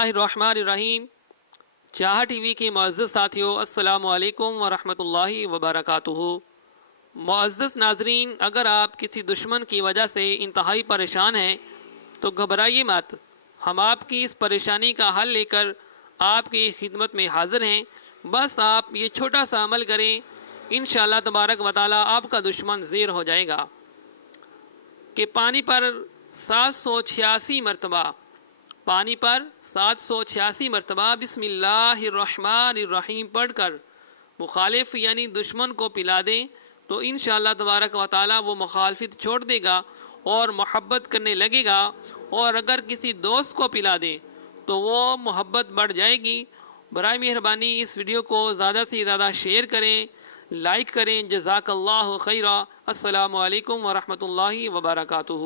الرحمن الرحیم۔ چاہا ٹی وی کے معزز ساتھیوں، السلام علیکم ورحمۃ اللہ وبرکاتہ۔ معزز ناظرین، اگر آپ کسی دشمن کی وجہ سے انتہائی پریشان ہیں تو گھبرائیے مت، ہم آپ کی اس پریشانی کا حل لے کر آپ کی خدمت میں حاضر ہیں۔ بس آپ یہ چھوٹا سا عمل کریں، انشاءاللہ تبارک و تعالی آپ کا دشمن زیر ہو جائے گا کہ پانی پر 786 مرتبہ پر 786 مرتبہ بسم اللہ الرحمن الرحیم پڑھ کر مخالف یعنی دشمن کو پلا دیں تو انشاءاللہ تبارک و تعالی وہ مخالفت چھوڑ دے گا اور محبت کرنے لگے گا، اور اگر کسی دوست کو پلا دیں تو وہ محبت بڑھ جائے گی۔ برائے مہربانی اس ویڈیو کو زیادہ سے زیادہ شیئر کریں، لائک کریں۔ جزاک اللہ خیرہ۔ السلام علیکم ورحمۃ اللہ وبرکاتہ۔